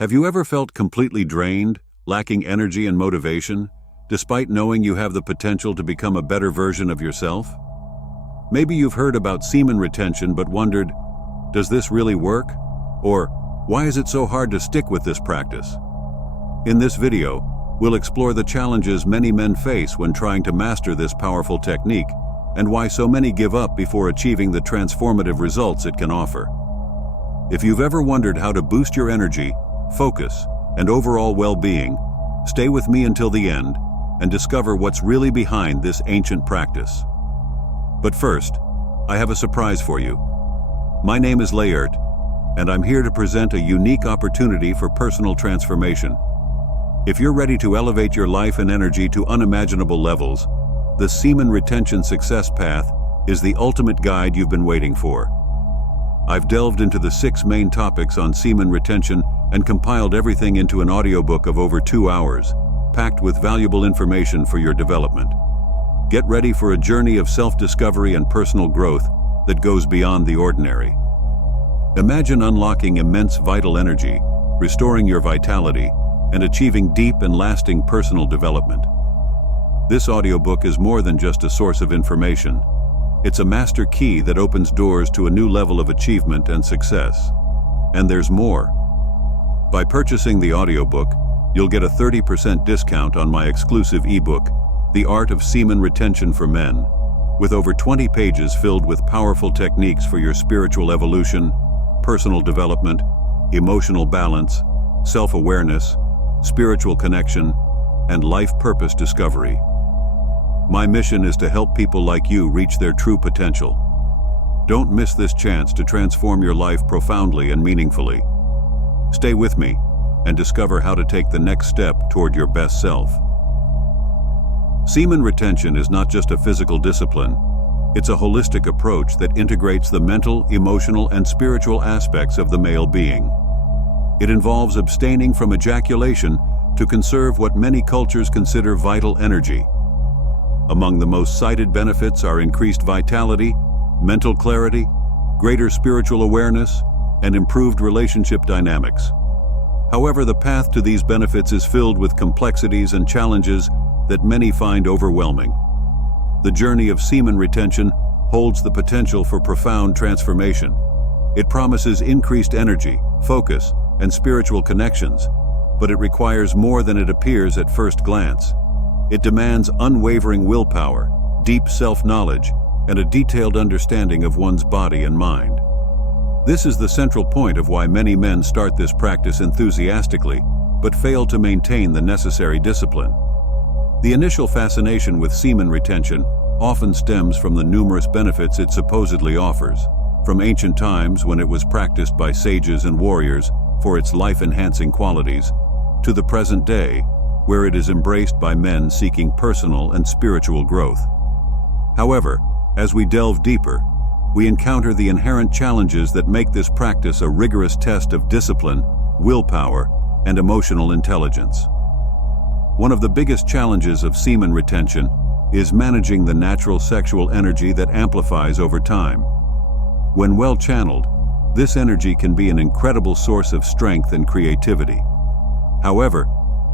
Have you ever felt completely drained, lacking energy and motivation, despite knowing you have the potential to become a better version of yourself? Maybe you've heard about semen retention but wondered, does this really work? Or, why is it so hard to stick with this practice? In this video, we'll explore the challenges many men face when trying to master this powerful technique, and why so many give up before achieving the transformative results it can offer. If you've ever wondered how to boost your energy, focus, and overall well-being, stay with me until the end and discover what's really behind this ancient practice. But first, I have a surprise for you. My name is Layert, and I'm here to present a unique opportunity for personal transformation. If you're ready to elevate your life and energy to unimaginable levels, the Semen Retention Success Path is the ultimate guide you've been waiting for. I've delved into the 6 main topics on semen retention and compiled everything into an audiobook of over 2 hours, packed with valuable information for your development. Get ready for a journey of self-discovery and personal growth that goes beyond the ordinary. Imagine unlocking immense vital energy, restoring your vitality, and achieving deep and lasting personal development. This audiobook is more than just a source of information. It's a master key that opens doors to a new level of achievement and success. And there's more. By purchasing the audiobook, you'll get a 30% discount on my exclusive ebook, The Art of Semen Retention for Men, with over 20 pages filled with powerful techniques for your spiritual evolution, personal development, emotional balance, self-awareness, spiritual connection, and life purpose discovery. My mission is to help people like you reach their true potential. Don't miss this chance to transform your life profoundly and meaningfully. Stay with me and discover how to take the next step toward your best self. Semen retention is not just a physical discipline. It's a holistic approach that integrates the mental, emotional, and spiritual aspects of the male being. It involves abstaining from ejaculation to conserve what many cultures consider vital energy. Among the most cited benefits are increased vitality, mental clarity, greater spiritual awareness, and improved relationship dynamics. However, the path to these benefits is filled with complexities and challenges that many find overwhelming. The journey of semen retention holds the potential for profound transformation. It promises increased energy, focus, and spiritual connections, but it requires more than it appears at first glance. It demands unwavering willpower, deep self-knowledge, and a detailed understanding of one's body and mind. This is the central point of why many men start this practice enthusiastically, but fail to maintain the necessary discipline. The initial fascination with semen retention often stems from the numerous benefits it supposedly offers, from ancient times when it was practiced by sages and warriors for its life-enhancing qualities, to the present day, where it is embraced by men seeking personal and spiritual growth. However, as we delve deeper, we encounter the inherent challenges that make this practice a rigorous test of discipline, willpower, and emotional intelligence. One of the biggest challenges of semen retention is managing the natural sexual energy that amplifies over time. When well channeled, this energy can be an incredible source of strength and creativity. However,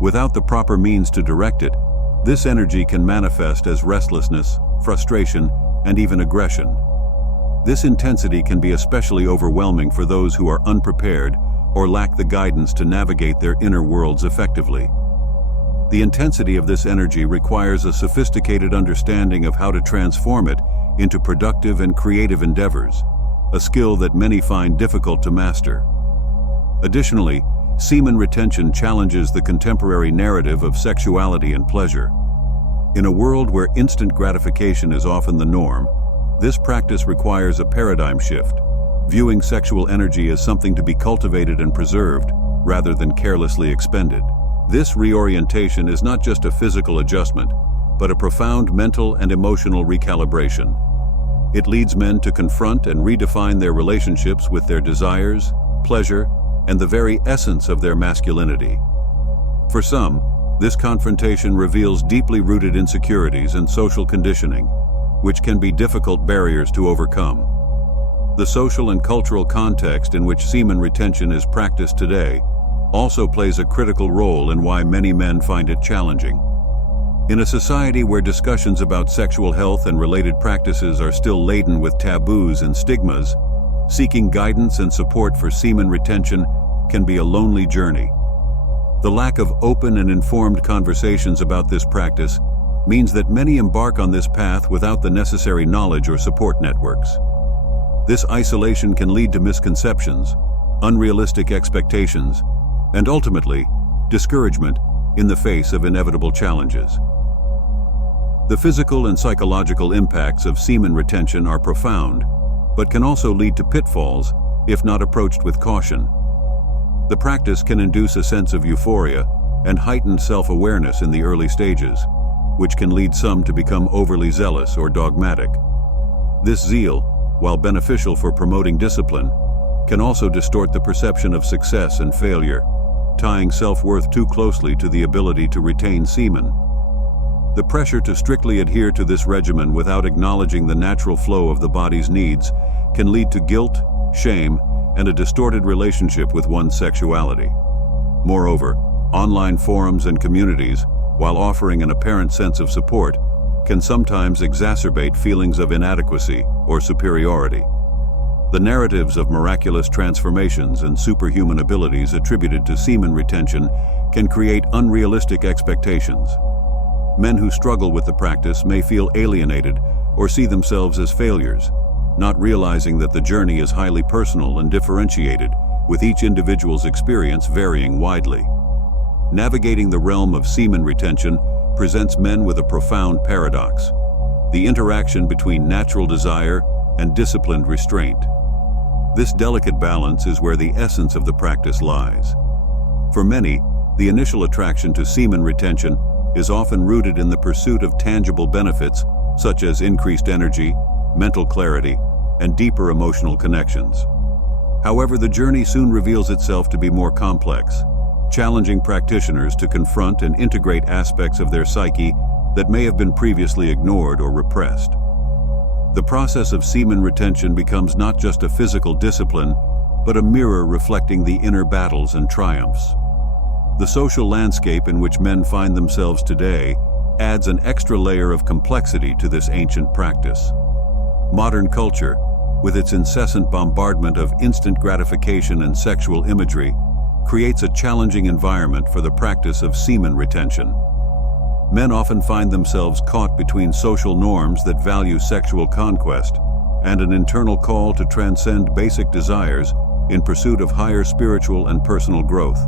without the proper means to direct it, this energy can manifest as restlessness, frustration, and even aggression. This intensity can be especially overwhelming for those who are unprepared or lack the guidance to navigate their inner worlds effectively. The intensity of this energy requires a sophisticated understanding of how to transform it into productive and creative endeavors, a skill that many find difficult to master. Additionally, semen retention challenges the contemporary narrative of sexuality and pleasure. In a world where instant gratification is often the norm, this practice requires a paradigm shift, viewing sexual energy as something to be cultivated and preserved, rather than carelessly expended. This reorientation is not just a physical adjustment, but a profound mental and emotional recalibration. It leads men to confront and redefine their relationships with their desires, pleasure, and the very essence of their masculinity. For some, this confrontation reveals deeply rooted insecurities and social conditioning, which can be difficult barriers to overcome. The social and cultural context in which semen retention is practiced today also plays a critical role in why many men find it challenging. In a society where discussions about sexual health and related practices are still laden with taboos and stigmas, seeking guidance and support for semen retention can be a lonely journey. The lack of open and informed conversations about this practice means that many embark on this path without the necessary knowledge or support networks. This isolation can lead to misconceptions, unrealistic expectations, and ultimately, discouragement in the face of inevitable challenges. The physical and psychological impacts of semen retention are profound, but can also lead to pitfalls if not approached with caution. The practice can induce a sense of euphoria and heightened self-awareness in the early stages, which can lead some to become overly zealous or dogmatic. This zeal, while beneficial for promoting discipline, can also distort the perception of success and failure, tying self-worth too closely to the ability to retain semen. The pressure to strictly adhere to this regimen without acknowledging the natural flow of the body's needs can lead to guilt, shame, and a distorted relationship with one's sexuality. Moreover, online forums and communities, while offering an apparent sense of support, can sometimes exacerbate feelings of inadequacy or superiority. The narratives of miraculous transformations and superhuman abilities attributed to semen retention can create unrealistic expectations. Men who struggle with the practice may feel alienated or see themselves as failures, not realizing that the journey is highly personal and differentiated, with each individual's experience varying widely. Navigating the realm of semen retention presents men with a profound paradox: the interaction between natural desire and disciplined restraint. This delicate balance is where the essence of the practice lies. For many, the initial attraction to semen retention is often rooted in the pursuit of tangible benefits such as increased energy, mental clarity, and deeper emotional connections. However, the journey soon reveals itself to be more complex, challenging practitioners to confront and integrate aspects of their psyche that may have been previously ignored or repressed. The process of semen retention becomes not just a physical discipline, but a mirror reflecting the inner battles and triumphs. The social landscape in which men find themselves today adds an extra layer of complexity to this ancient practice. Modern culture, with its incessant bombardment of instant gratification and sexual imagery, creates a challenging environment for the practice of semen retention. Men often find themselves caught between social norms that value sexual conquest and an internal call to transcend basic desires in pursuit of higher spiritual and personal growth.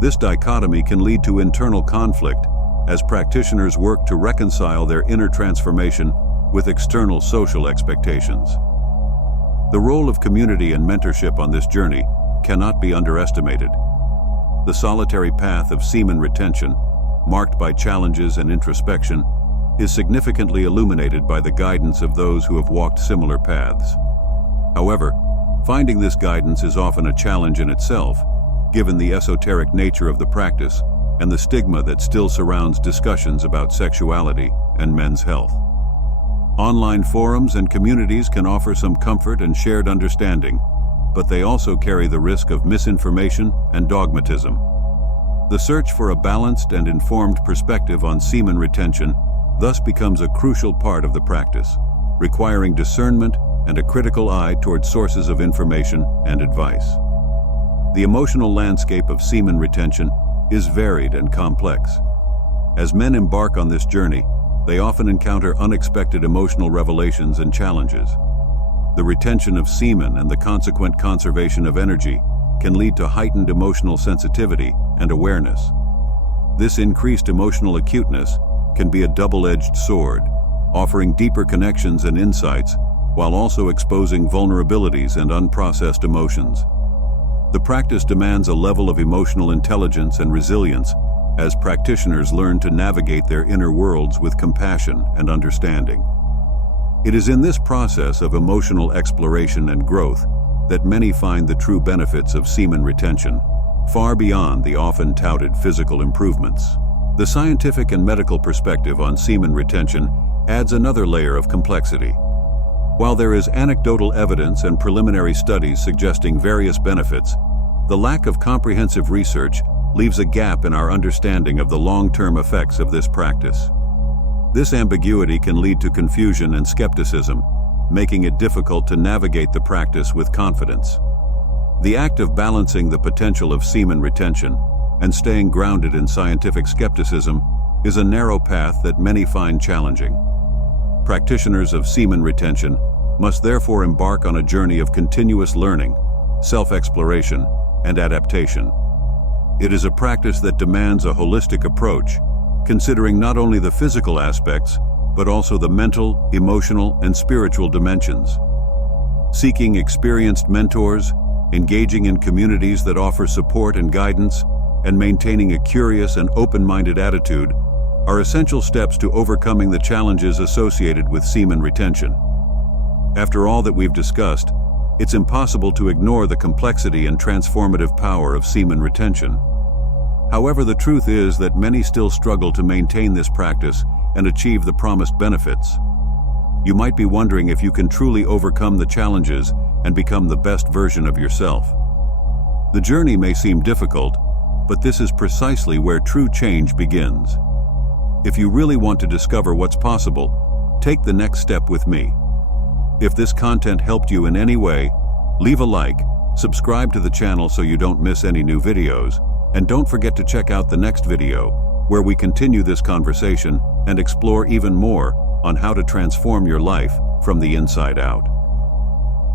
This dichotomy can lead to internal conflict as practitioners work to reconcile their inner transformation with external social expectations. The role of community and mentorship on this journey cannot be underestimated. The solitary path of semen retention, marked by challenges and introspection, is significantly illuminated by the guidance of those who have walked similar paths. However, finding this guidance is often a challenge in itself, given the esoteric nature of the practice and the stigma that still surrounds discussions about sexuality and men's health. Online forums and communities can offer some comfort and shared understanding, but they also carry the risk of misinformation and dogmatism. The search for a balanced and informed perspective on semen retention thus becomes a crucial part of the practice, requiring discernment and a critical eye toward sources of information and advice. The emotional landscape of semen retention is varied and complex. As men embark on this journey, they often encounter unexpected emotional revelations and challenges. The retention of semen and the consequent conservation of energy can lead to heightened emotional sensitivity and awareness. This increased emotional acuteness can be a double-edged sword, offering deeper connections and insights while also exposing vulnerabilities and unprocessed emotions. The practice demands a level of emotional intelligence and resilience as practitioners learn to navigate their inner worlds with compassion and understanding. It is in this process of emotional exploration and growth that many find the true benefits of semen retention, far beyond the often touted physical improvements. The scientific and medical perspective on semen retention adds another layer of complexity. While there is anecdotal evidence and preliminary studies suggesting various benefits, The lack of comprehensive research leaves a gap in our understanding of the long-term effects of this practice. This ambiguity can lead to confusion and skepticism, making it difficult to navigate the practice with confidence. The act of balancing the potential of semen retention and staying grounded in scientific skepticism is a narrow path that many find challenging. Practitioners of semen retention must therefore embark on a journey of continuous learning, self-exploration, and adaptation. It is a practice that demands a holistic approach, considering not only the physical aspects, but also the mental, emotional, and spiritual dimensions. Seeking experienced mentors, engaging in communities that offer support and guidance, and maintaining a curious and open-minded attitude are essential steps to overcoming the challenges associated with semen retention. After all that we've discussed, it's impossible to ignore the complexity and transformative power of semen retention. However, the truth is that many still struggle to maintain this practice and achieve the promised benefits. You might be wondering if you can truly overcome the challenges and become the best version of yourself. The journey may seem difficult, but this is precisely where true change begins. If you really want to discover what's possible, take the next step with me. If this content helped you in any way, leave a like, subscribe to the channel so you don't miss any new videos, and don't forget to check out the next video, where we continue this conversation and explore even more on how to transform your life from the inside out.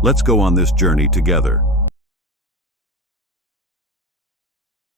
Let's go on this journey together.